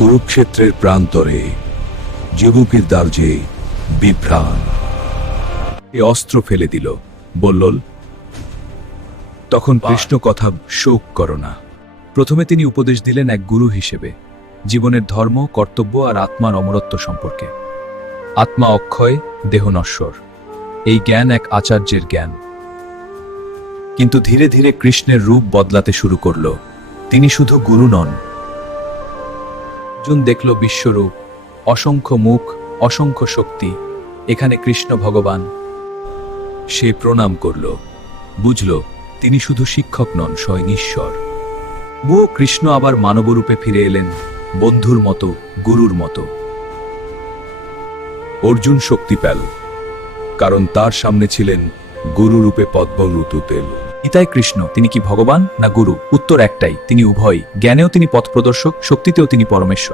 কুরুক্ষেত্রের প্রান্তরে যুবকের দার্জে বিভ্রাণ এ অস্ত্র ফেলে দিল, বলল, তখন কৃষ্ণ কথা শোক করো না। প্রথমে তিনি উপদেশ দিলেন এক গুরু হিসেবে, জীবনের ধর্ম, কর্তব্য আর আত্মার অমরত্ব সম্পর্কে। আত্মা অক্ষয়, দেহ নশ্বর, এই জ্ঞান এক আচার্যের জ্ঞান। কিন্তু ধীরে ধীরে কৃষ্ণের রূপ বদলাতে শুরু করল। তিনি শুধু গুরু নন। অর্জুন দেখল বিশ্বরূপ, অসংখ্য মুখ, অসংখ্য শক্তি। এখানে কৃষ্ণ ভগবান। সে প্রণাম করল, বুঝল তিনি শুধু শিক্ষক নন, স্বয়ং ঈশ্বর। কৃষ্ণ আবার মানবরূপে ফিরে এলেন, বন্ধুর মতো, গুরুর মতো। অর্জুন শক্তি পেল, কারণ তার সামনে ছিলেন গুরুরূপে পদ্মরুতুতেল। ইতাই কৃষ্ণ, তিনি কি ভগবান না গুরু? উত্তর একটাই, তিনি উভয়। জ্ঞানেও তিনি পথ প্রদর্শক, শক্তিতেও তিনি পরমেশ্বর।